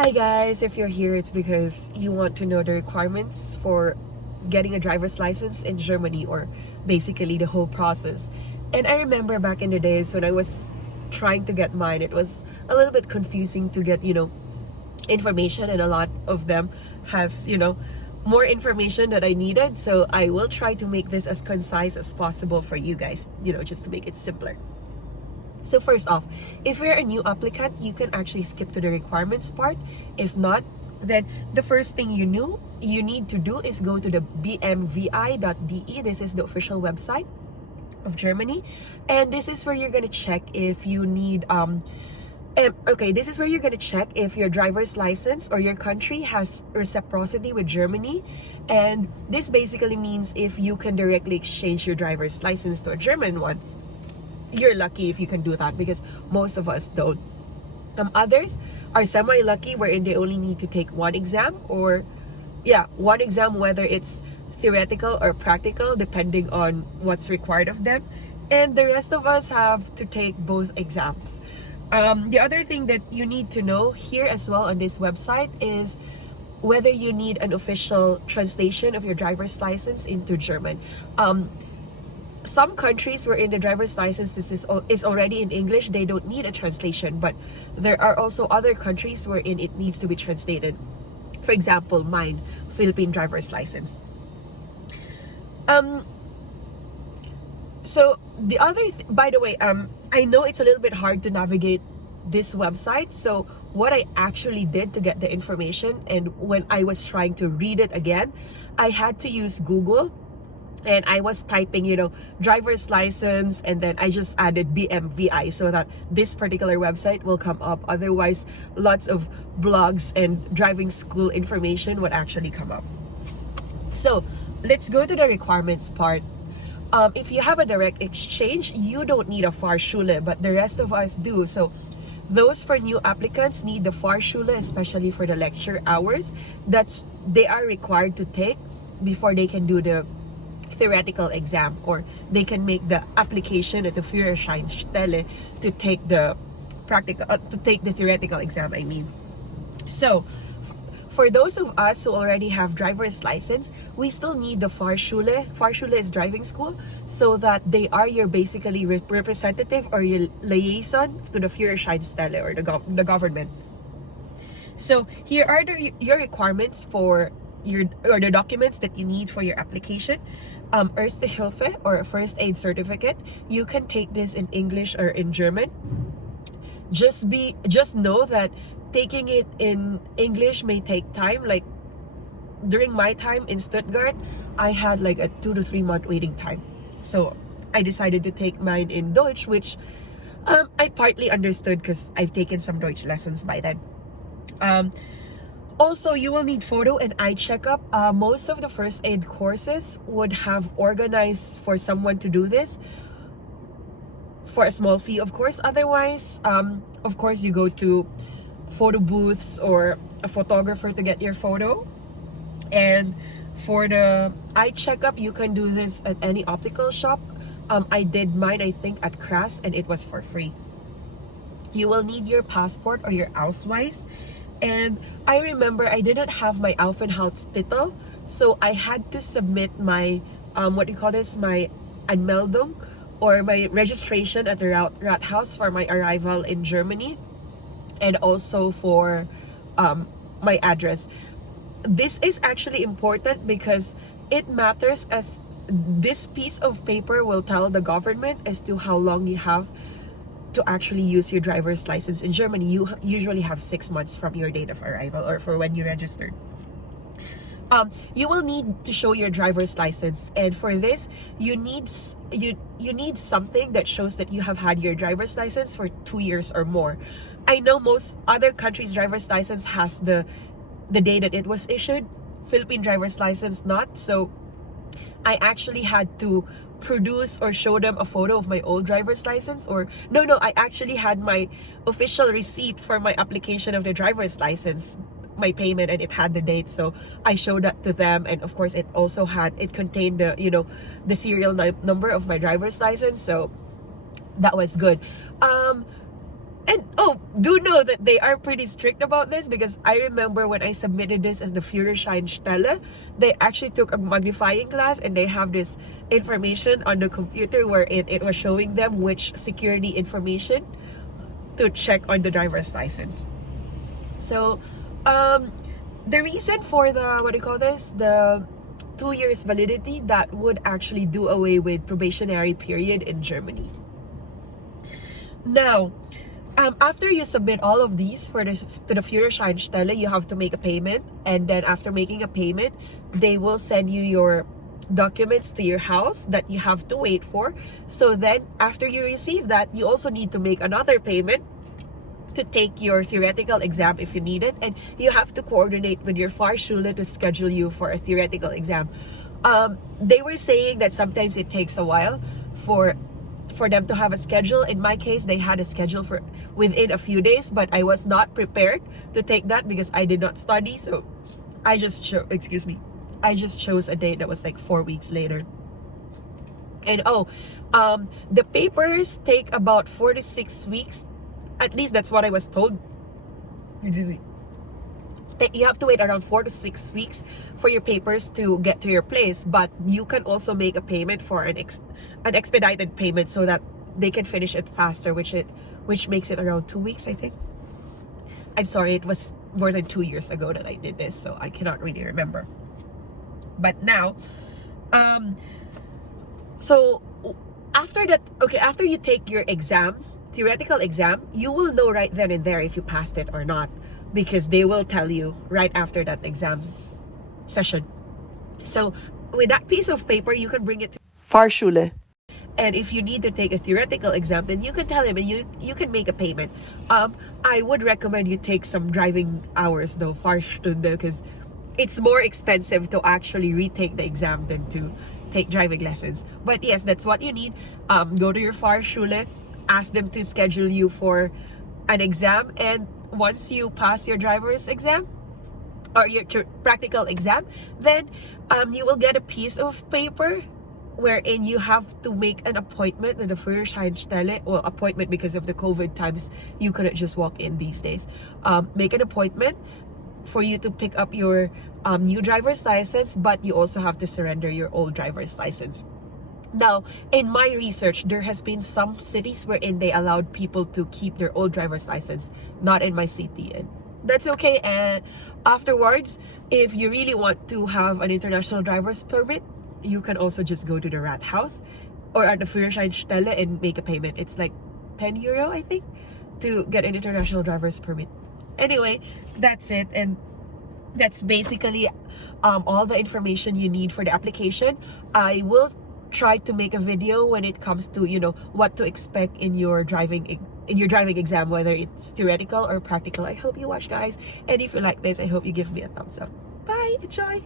Hi guys, if you're here it's because you want to know the requirements for getting a driver's license in Germany, or basically the whole process. And I remember back in the days when I was trying to get mine, it was a little bit confusing to get, information, and a lot of them has, more information that I needed. So I will try to make this as concise as possible for you guys, just to make it simpler. So first off, if you're a new applicant, you can actually skip to the requirements part. If not, then the first thing you need to do is go to the bmvi.de. This is the official website of Germany, and this is where you're gonna check if you need this is where you're gonna check if your driver's license or your country has reciprocity with Germany. And this basically means if you can directly exchange your driver's license to a German one. You're lucky if you can do that, because most of us don't. Others are semi-lucky, wherein they only need to take one exam, whether it's theoretical or practical, depending on what's required of them. And the rest of us have to take both exams. The other thing that you need to know here as well on this website is whether you need an official translation of your driver's license into German. Some countries wherein the driver's license is already in English, they don't need a translation, but there are also other countries wherein it needs to be translated. For example, mine, Philippine driver's license. So the other, by the way, I know it's a little bit hard to navigate this website. So what I actually did to get the information, and when I was trying to read it again, I had to use Google. And I was typing, driver's license, and then I just added BMVI so that this particular website will come up. Otherwise, lots of blogs and driving school information would actually come up. So let's go to the requirements part. If you have a direct exchange, you don't need a Fahrschule, but the rest of us do. So those for new applicants need the Fahrschule, especially for the lecture hours. They are required to take before they can do the theoretical exam, or they can make the application at the Führerscheinstelle to take the theoretical exam, I mean. So for those of us who already have driver's license, we still need the Fahrschule. Fahrschule is driving school, so that they are your basically representative or your liaison to the Führerscheinstelle, or the government. So here are your requirements for the documents that you need for your application. Erste Hilfe, or a first aid certificate. You can take this in English or in German. Just know that taking it in English may take time. Like during my time in Stuttgart, I had like a 2 to 3 month waiting time. So I decided to take mine in Deutsch, which I partly understood because I've taken some Deutsch lessons by then. Also, you will need photo and eye checkup. Most of the first aid courses would have organized for someone to do this for a small fee, of course. Otherwise, of course, you go to photo booths or a photographer to get your photo. And for the eye checkup, you can do this at any optical shop. I did mine, I think, at Kras, and it was for free. You will need your passport or your Ausweis. And I remember I didn't have my Aufenthaltstitel, so I had to submit my my Anmeldung, or my registration at the Rathaus for my arrival in Germany, and also for my address. This is actually important because it matters, as this piece of paper will tell the government as to how long you have to actually use your driver's license in Germany. You usually have 6 months from your date of arrival, or for when you registered. You will need to show your driver's license, and for this you need something that shows that you have had your driver's license for 2 years or more. I know most other countries' driver's license has the day that it was issued. Philippine driver's license not. So I actually had to produce or show them a photo of my old driver's license, or I actually had my official receipt for my application of the driver's license, my payment, and it had the date. So I showed that to them, and of course it contained the serial number of my driver's license. So that was good. And oh, do know that they are pretty strict about this, because I remember when I submitted this as the Führerscheinstelle, they actually took a magnifying glass and they have this information on the computer where it was showing them which security information to check on the driver's license. So the reason for the, what do you call this, the 2 years validity, that would actually do away with probationary period in Germany. Now, after you submit all of these for this to the Führerscheinstelle, you have to make a payment, and then after making a payment, they will send you your documents to your house that you have to wait for. So then after you receive that, you also need to make another payment to take your theoretical exam if you need it, and you have to coordinate with your Fahrschule to schedule you for a theoretical exam. They were saying that sometimes it takes a while for them to have a schedule. In my case, they had a schedule for within a few days, but I was not prepared to take that because I did not study. So I just chose a date that was like 4 weeks later. And the papers take about 4 to 6 weeks. At least that's what I was told. You have to wait around 4 to 6 weeks for your papers to get to your place, but you can also make a payment for an expedited payment so that they can finish it faster, which makes it around 2 weeks, I think. I'm sorry, it was more than 2 years ago that I did this, so I cannot really remember. But now, so after that, after you take your exam, theoretical exam, you will know right then and there if you passed it or not, because they will tell you right after that exams session. So with that piece of paper, you can bring it to Fahrschule. And if you need to take a theoretical exam, then you can tell him and you can make a payment. I would recommend you take some driving hours though, Fahrstunde, because it's more expensive to actually retake the exam than to take driving lessons. But yes, that's what you need. Go to your Fahrschule, ask them to schedule you for an exam, and once you pass your driver's exam or your practical exam, then you will get a piece of paper wherein you have to make an appointment at the Führerscheinstelle. Well, appointment because of the COVID times, you couldn't just walk in these days. Make an appointment for you to pick up your new driver's license, but you also have to surrender your old driver's license. Now, in my research, there has been some cities wherein they allowed people to keep their old driver's license, not in my city, and that's okay. And afterwards, if you really want to have an international driver's permit, you can also just go to the Rathaus or at the Führerscheinstelle and make a payment. It's like €10, I think, to get an international driver's permit. Anyway, that's it, and that's basically all the information you need for the application. I will try to make a video when it comes to, what to expect in your driving exam, whether it's theoretical or practical. I hope you watch, guys, and if you like this, I hope you give me a thumbs up. Bye, enjoy.